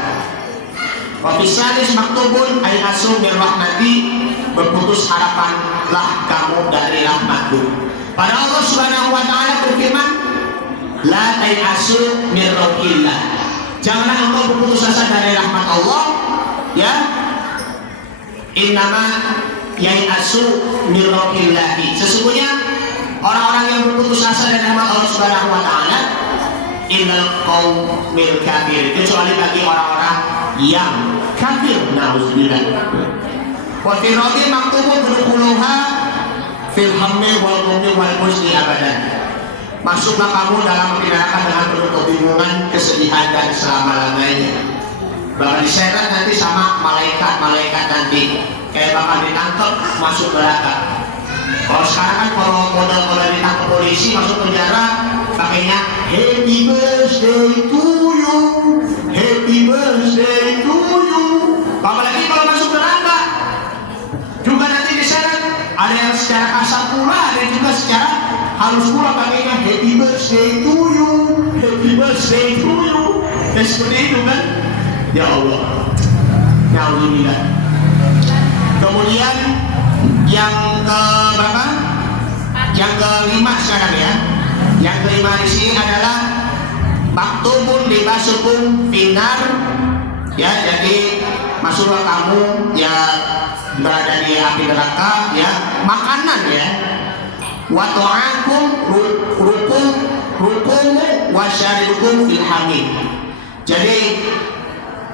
wa fisalis maktubun ay asu min rahmati, berputus harapanlah kamu dari rahmatku. Pada Allah Subhanahu wa Ta'ala berfirman, la tayasu min rahmatillah, janganlah engkau berputus asa dari rahmat Allah, ya. Innama yayasu min rahmatillah, sesungguhnya orang-orang yang berputus asa dari rahmat Allah Subhanahu wa Ta'ala innal qaumil kafir, kecuali bagi orang-orang yang kafir. Nauzubillah. Wa fi rabi maktubun dukhuluha fil hammi wal ghammi wal huzni abadan, masuklah kamu dalam api neraka dengan penuh kebingungan, kesedihan, dan selama-lamanya. Bakal diseret nanti sama malaikat nanti, kayak bakal ditangkap masuk neraka. Kalau sekarang kan kalau model ditangkap polisi masuk penjara, pakainya happy birthday to you, happy birthday to you. Apalagi kalau masuk neraka juga nanti diseret, ada yang secara kasar pula, ada yang juga secara halus pula, pakainya happy birthday to you, happy birthday to you. Dan seperti itu kan, ya Allah. Nauzubillah. Kemudian yang ke berapa? Yang ke-5 sekarang, ya. Yang ke-5 di sini adalah libasukum finnar, ya, jadi masuklah kamu ya berada di api neraka, ya, makanan, ya, wa ta'akum rukumu wa syaribukum fil hamim. Jadi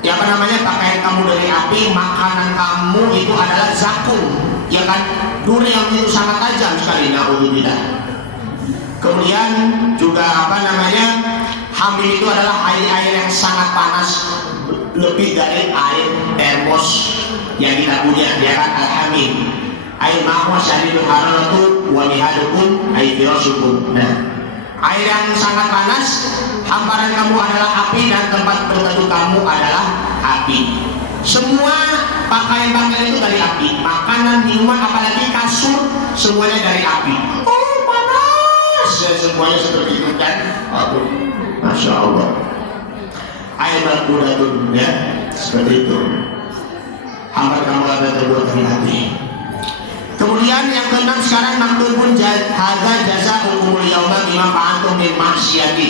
ya apa namanya, pakaian kamu dari api, makanan kamu itu adalah zakum, ya kan, duri yang itu sangat tajam sekali, naudzubillah. Kemudian juga apa namanya, hamim itu adalah air yang sangat panas, lebih dari air termos yang kita punya, ya kan, al-hamim. Air ma'wa syadidul hararatu wa mihadukum ay firashukum. Nah, air yang sangat panas, hamparan kamu adalah api dan tempat berteduh kamu adalah api. Semua pakaian-pakaian itu dari api, makanan, minuman, apalagi kasur, semuanya dari api. Oh panas, ya, semuanya seperti itu kan. Aduh, masya Allah. Air berkudatun, ya, seperti itu. Hampar kamu ada terbuat dari api. Kemudian yang keenam sekarang, maktubun hadza jazaa'ukumul yauma bima fa'altum min maksiati.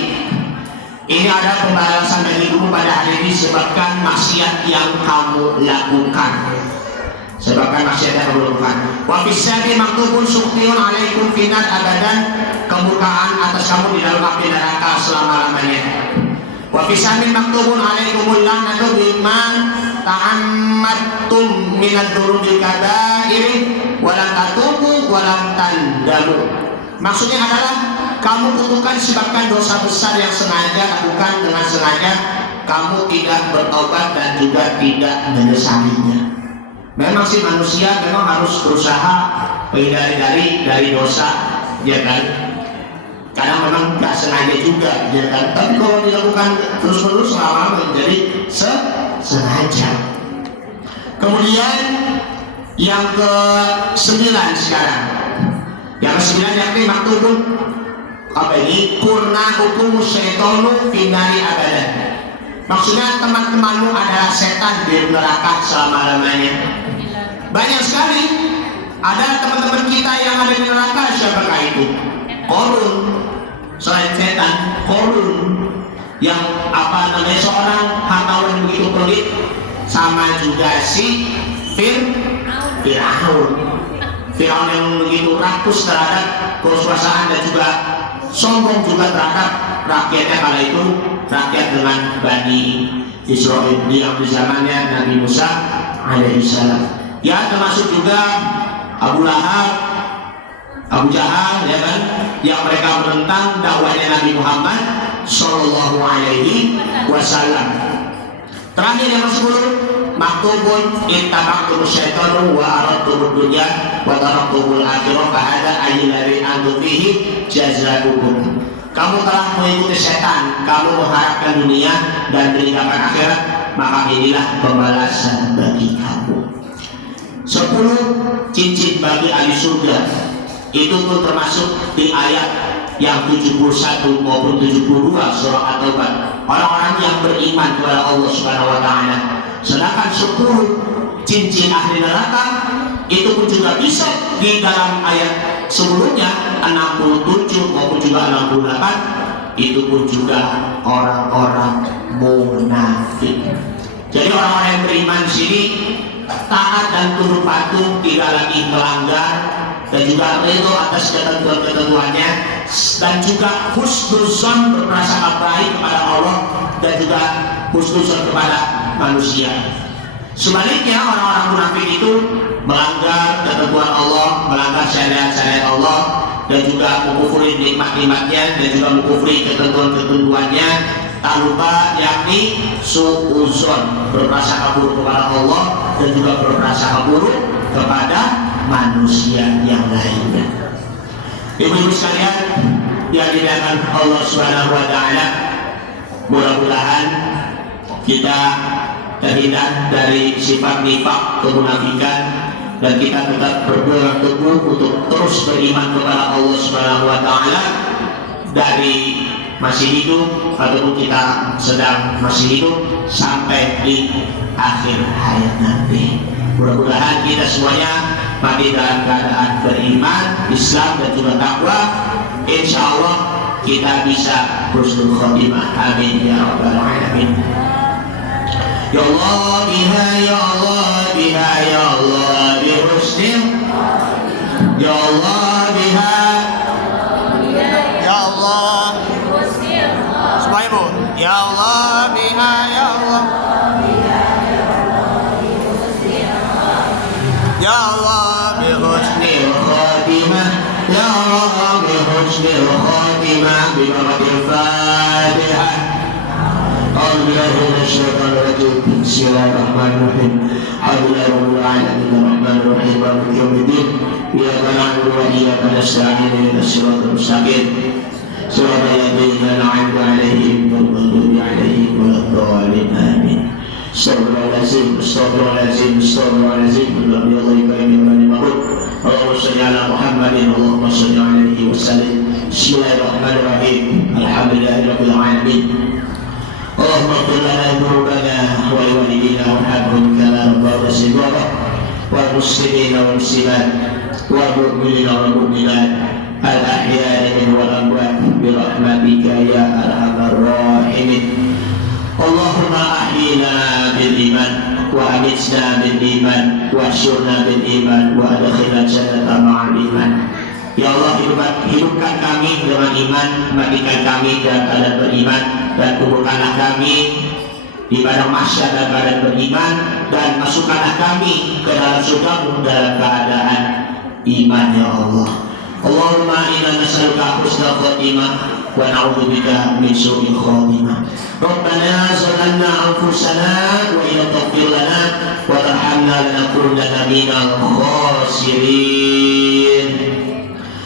Ini ada pembalasan bagimu pada hari ini sebabkan maksiat yang kamu lakukan. Sebabkan maksiat yang kamu lakukan. Wa fissabi maktubun suqtiyun alaikum finnar abadan, kemurkaan atas kamu di dalam api neraka selama-lamanya. Wa fissabi maktubun alaikumul la'natu bima ta'ammadtum minadz dzunubil kaba'iri walam tatubu walam tandamu. Maksudnya adalah kamu kutukan sebabkan dosa besar yang sengaja lakukan dengan sengaja, kamu tidak bertobat dan juga tidak menyesalinya. Memang sih manusia memang harus berusaha menghindari dari dosa, ya kan? Karena memang nggak sengaja juga, ya kan? Tapi kalau dilakukan terus-menerus lama-lama menjadi sengaja. Kemudian yang ke-9 sekarang. Yang ke-9 yakni maktubun apa ini? Kurna hukum syaitonu finari abadan. Maksudnya teman-temanmu adalah setan di neraka selama-lamanya. Banyak sekali ada teman-teman kita yang ada di neraka. Siapakah itu? Korun. Selain setan, korun yang apa namanya, seorang hartawan yang begitu pelit, sama juga si Fir'aun yang begitu rakus terhadap kekuasaan dan juga sombong juga terhadap rakyatnya kala itu, rakyat dengan Bani Israel yang di zamannya Nabi Musa alaihissalam. Ya, termasuk juga Abu Lahab, Abu Jahal, ya kan, yang mereka menentang dakwahnya Nabi Muhammad sallallahu alaihi wasallam. Terakhir yang ke-10, maktubun ittaba'tum syaitanu wa aradtum dunya wa taraktumul akhirah fa hadza alladhi antum fihi jazaa'ukum. Kamu telah mengikuti setan, kamu mengharapkan dunia dan meninggalkan akhirat, maka inilah pembalasan bagi kamu. 10 cincin bagi ahli surga. Itu pun termasuk di ayat yang 71 maupun 72 surah At-Taubah. Orang-orang yang beriman kepada Allah Subhanahu wa taala. Sedangkan 10 cincin ahli neraka itu pun juga bisa di dalam ayat sebelumnya 67 maupun juga 68, itu pun juga orang-orang munafik. Jadi orang-orang yang beriman di sini taat dan tunduk patuh, tidak lagi melanggar, dan juga ridho atas ketentuan-ketentuannya, dan juga husnuzon, berprasangka baik kepada Allah, dan juga husnuzon kepada manusia. Sebaliknya orang-orang munafik itu melanggar ketentuan Allah, melanggar syariat-syariat Allah, dan juga mengkufuri nikmat-nikmatnya, dan juga mengkufuri ketentuan-ketentuannya. Tak lupa yakni su'uzon, berprasangka buruk kepada Allah dan juga berprasangka buruk kepada manusia yang lainnya. Ibu-ibu sekalian yang dimuliakan Allah Subhanahu wa taala, mudah-mudahan kita terhindar dari sifat nifaq, kemunafikan, dan kita tetap berpegang teguh untuk terus beriman kepada Allah Subhanahu wa taala dari masih hidup ataupun kita sedang masih hidup sampai di akhir hayat nanti. Mudah-mudahan kita semuanya mati dalam keadaan beriman, Islam dan juga takwa. Insya Allah kita bisa husnul khotimah. Amin ya rabbal alamin. Ya Allah biha, ya Allah biha, ya Allah bihusnil, ya Allah biha, Ya Allah. Semuanya Bu. Ya Allah biha ya Allah. Ya Allah bihusnil khatimah, ya Allah bihusnil khatimah bibarakil Fatihah. أعوذ بالله من الشيطان الرجيم بسم الله الرحمن الرحيم الحمد لله رب العالمين الرحمن الرحيم مالك يوم الدين إياك نعبد وإياك نستعين اهدنا الصراط المستقيم صراط الذين أنعمت عليهم غير المغضوب عليهم ولا الضالين آمين استغفر الله العظيم استغفر الله العظيم استغفر الله العظيم ربي الله يكرمني ولا مغفور اللهم صل على محمد اللهم صل عليه وسلم بسم الله الرحمن الرحيم الحمد لله رب العالمين اللهم اغفر لنا ذنوبنا ولوالدينا وارحمهم كما ربونا صغارا والمسلمين والمسلمات والمؤمنين والمؤمنات الأحياء منهم والأموات برحمتك يا أرحم الراحمين. اللهم أحينا بالإيمان وأمتنا بالإيمان واحشرنا بالإيمان وأدخلنا الجنة مع الإيمان. Ya Allah, hidupkan kami dengan iman, matikan kami dalam keadaan beriman, dan kuburkanlah kami di padang mahsyar dalam keadaan beriman, dan masukkanlah kami ke dalam surga-Mu dalam keadaan iman ya Allah. Allahumma inna nas'aluka husnal khotimah wa na'udzubika min su'il khotimah. Rabbana zalamna anfusana wa in taghfir lana wa tarhamna lanakunanna minal khasirin.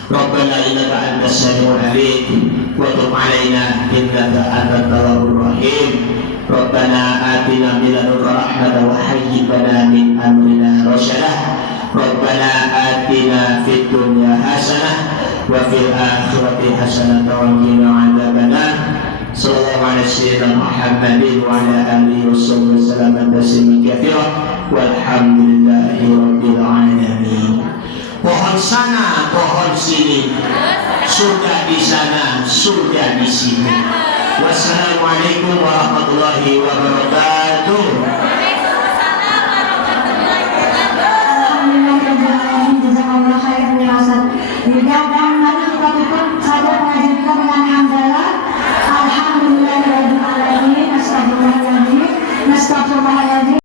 ربنا إنك أنت السميع العليم وتب علينا إنك أنت التواب الرحيم. ربنا آتنا من لدنك رحمة وهيئ لنا من أمرنا رشدا. ربنا آتنا في الدنيا حسنة وفي الآخرة حسنة وقنا عذاب النار. صلى الله على سيدنا محمد وعلى آله وصحبه وسلم تسليما كثيرا والحمد لله رب العالمين. Pohon sana, pohon sini, surga di sana, surga di sini. Wassalamualaikum warahmatullahi wabarakatuh. Alhamdulillahirrahmanirrahim. Jazakallah khairan ya Ustaz. Dan mari kita tutup saja pengajian kita dengan hamdalah. Alhamdulillahirrahmanirrahim. Astagfirullahaladzim.